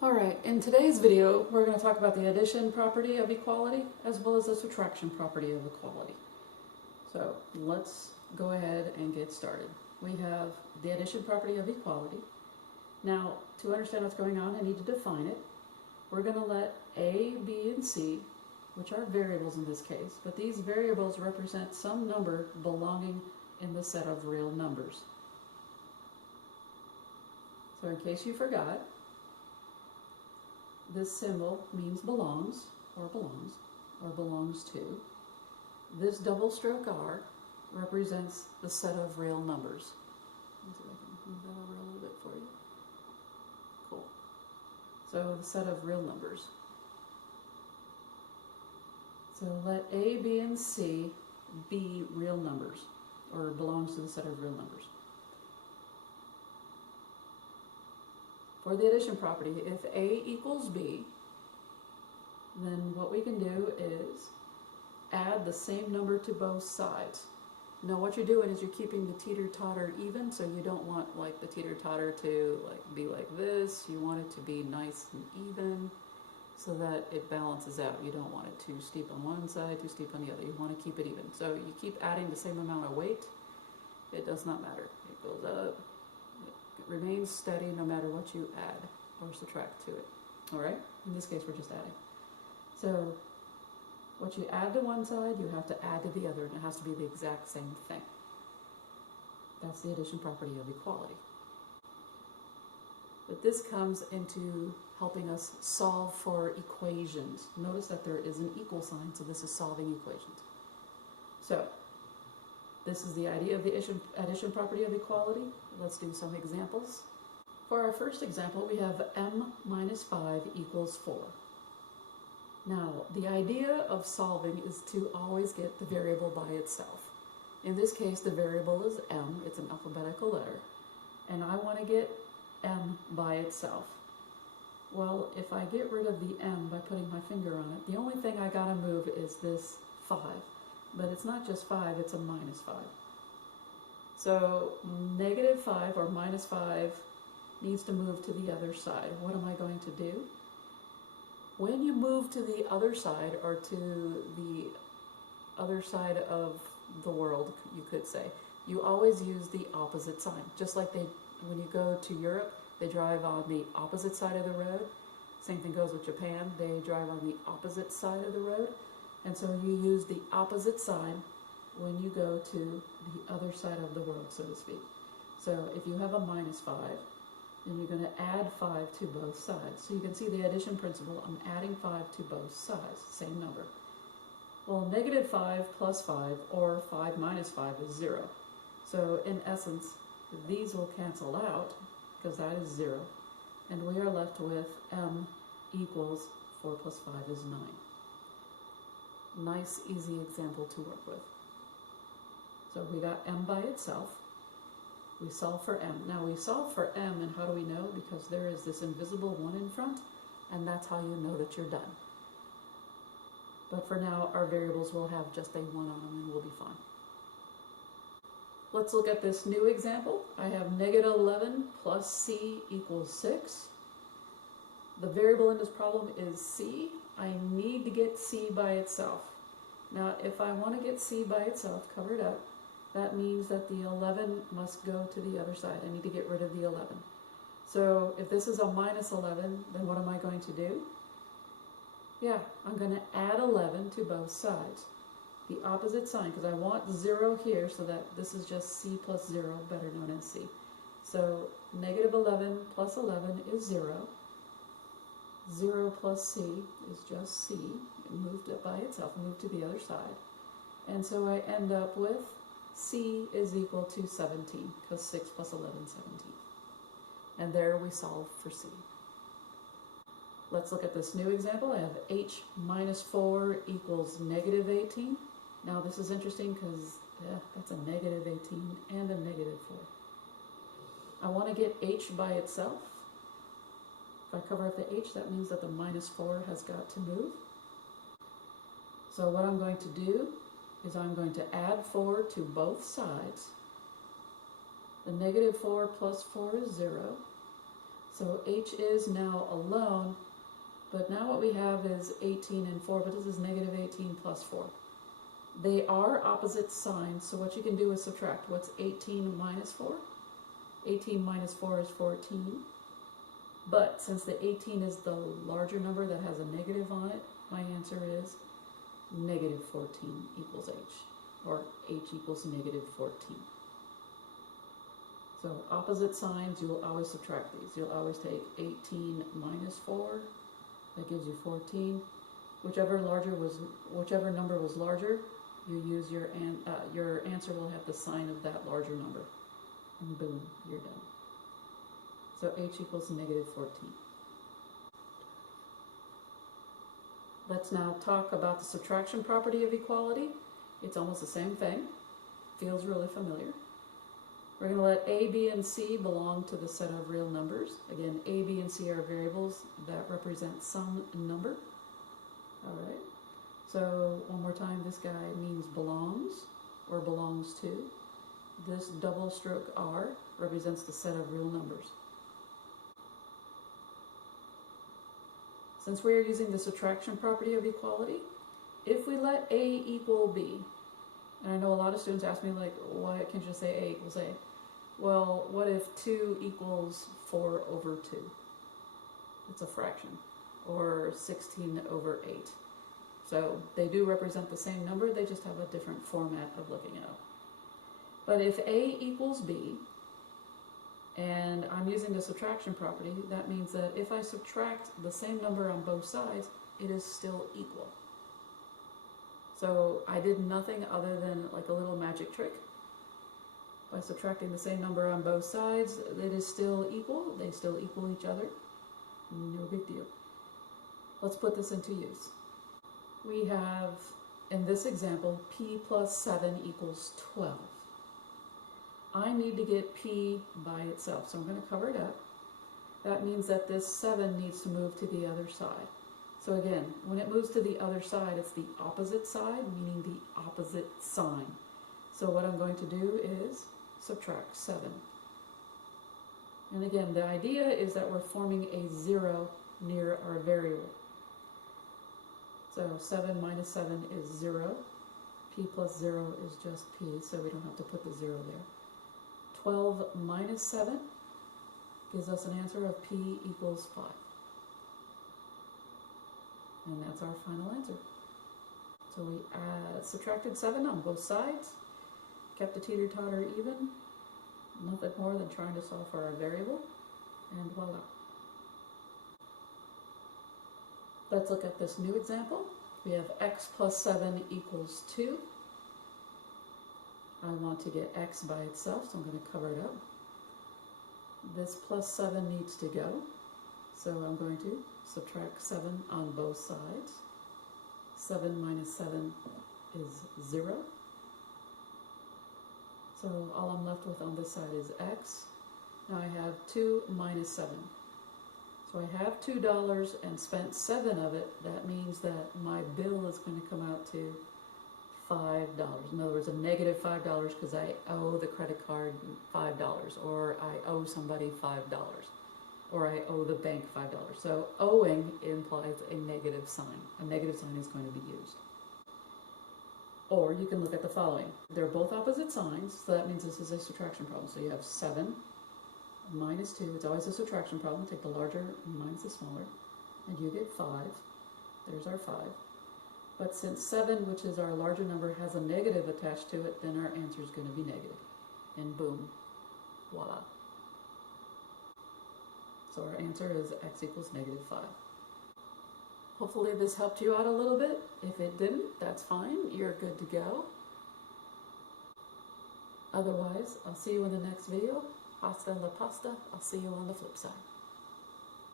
Alright, in today's video we're going to talk about the addition property of equality as well as the subtraction property of equality. So let's go ahead and get started. We have the addition property of equality. Now, to understand what's going on, I need to define it. We're going to let A, B, and C, which are variables in this case, but these variables represent some number belonging in the set of real numbers. So in case you forgot, this symbol means belongs to. This double stroke R represents the set of real numbers. Let's see if I can move that over a little bit for you. Cool. So the set of real numbers. So let A, B, and C be real numbers, or belongs to the set of real numbers. For the addition property, if A equals B, then what we can do is add the same number to both sides. Now what you're doing is you're keeping the teeter-totter even, so you don't want like the teeter-totter to be like this. You want it to be nice and even so that it balances out. You don't want it too steep on one side, too steep on the other. You want to keep it even. So you keep adding the same amount of weight. It does not matter. It goes up. It remains steady no matter what you add or subtract to it. Alright? In this case we're just adding. So what you add to one side, you have to add to the other, and it has to be the exact same thing. That's the addition property of equality. But this comes into helping us solve for equations. Notice that there is an equal sign, so this is solving equations. So this is the idea of the addition property of equality. Let's do some examples. For our first example, we have m minus 5 equals 4. Now, the idea of solving is to always get the variable by itself. In this case, the variable is m. It's an alphabetical letter. And I want to get m by itself. Well, if I get rid of the m by putting my finger on it, the only thing I gotta move is this 5. But it's not just 5, it's a minus 5. So negative 5 or minus 5 needs to move to the other side. What am I going to do? When you move to the other side, or to the other side of the world, you could say, you always use the opposite sign. Just like when you go to Europe, they drive on the opposite side of the road. Same thing goes with Japan. They drive on the opposite side of the road. And so you use the opposite sign when you go to the other side of the world, so to speak. So if you have a minus 5, then you're going to add 5 to both sides. So you can see the addition principle. I'm adding 5 to both sides, same number. Well, negative 5 plus 5, or 5 minus 5, is 0. So in essence, these will cancel out, because that is 0. And we are left with m equals 4 plus 5 is 9. Nice, easy example to work with. So we got m by itself. We solve for m. Now we solve for m, and how do we know? Because there is this invisible 1 in front, and that's how you know that you're done. But for now, our variables will have just a 1 on them, and we'll be fine. Let's look at this new example. I have negative 11 plus c equals 6. The variable in this problem is c. I need to get c by itself. Now, if I want to get c by itself, cover it up, that means that the 11 must go to the other side. I need to get rid of the 11. So if this is a minus 11, then what am I going to do? Yeah, I'm going to add 11 to both sides. The opposite sign, because I want 0 here, so that this is just c plus 0, better known as c. So negative 11 plus 11 is 0. 0 plus c is just c. It moved it by itself, moved to the other side. And so I end up with c is equal to 17, because 6 plus 11 is 17. And there we solve for c. Let's look at this new example. I have h minus 4 equals negative 18. Now this is interesting because that's a negative 18 and a negative 4. I want to get h by itself. If I cover up the h, that means that the minus 4 has got to move. So what I'm going to do is I'm going to add 4 to both sides. The negative 4 plus 4 is 0. So h is now alone, but now what we have is 18 and 4, but this is negative 18 plus 4. They are opposite signs, so what you can do is subtract. What's 18 minus 4? 18 minus 4 is 14. But since the 18 is the larger number that has a negative on it, my answer is negative 14 equals h, or h equals negative 14. So opposite signs, you will always subtract these. You'll always take 18 minus 4, that gives you 14. Whichever number was larger, you use your answer will have the sign of that larger number. And boom, you're done. So h equals negative 14. Let's now talk about the subtraction property of equality. It's almost the same thing. Feels really familiar. We're going to let a, b, and c belong to the set of real numbers. Again, a, b, and c are variables that represent some number. Alright, so one more time, this guy means belongs, or belongs to. This double stroke r represents the set of real numbers. Since we are using the subtraction property of equality, if we let a equal b, and I know a lot of students ask me, like, why can't you just say a equals a? Well, what if 2 equals 4 over 2? It's a fraction. Or 16 over 8. So they do represent the same number, they just have a different format of looking at it. But if a equals b, and I'm using the subtraction property, that means that if I subtract the same number on both sides, it is still equal. So I did nothing other than like a little magic trick. By subtracting the same number on both sides, it is still equal. They still equal each other. No big deal. Let's put this into use. We have, in this example, p plus 7 equals 12. I need to get p by itself, so I'm going to cover it up. That means that this 7 needs to move to the other side. So again, when it moves to the other side, it's the opposite side, meaning the opposite sign. So what I'm going to do is subtract 7. And again, the idea is that we're forming a 0 near our variable. So 7 minus 7 is 0. P plus 0 is just p, so we don't have to put the 0 there. 12 minus 7 gives us an answer of p equals 5. And that's our final answer. So we subtracted 7 on both sides, kept the teeter-totter even, nothing more than trying to solve for our variable, and voila. Let's look at this new example. We have x plus 7 equals 2. I want to get x by itself, so I'm going to cover it up. This plus 7 needs to go, so I'm going to subtract 7 on both sides. 7 minus 7 is 0. So all I'm left with on this side is x. Now I have 2 minus 7. So I have $2 and spent 7 of it. That means that my bill is going to come out to $5. In other words, a negative $5 because I owe the credit card $5, or I owe somebody $5, or I owe the bank $5. So owing implies a negative sign. A negative sign is going to be used. Or you can look at the following. They're both opposite signs, so that means this is a subtraction problem. So you have 7 minus 2. It's always a subtraction problem. Take the larger minus the smaller, and you get 5. There's our 5. But since 7, which is our larger number, has a negative attached to it, then our answer is going to be negative. And boom, voila. So our answer is x equals negative 5. Hopefully this helped you out a little bit. If it didn't, that's fine. You're good to go. Otherwise, I'll see you in the next video. Hasta la pasta. I'll see you on the flip side.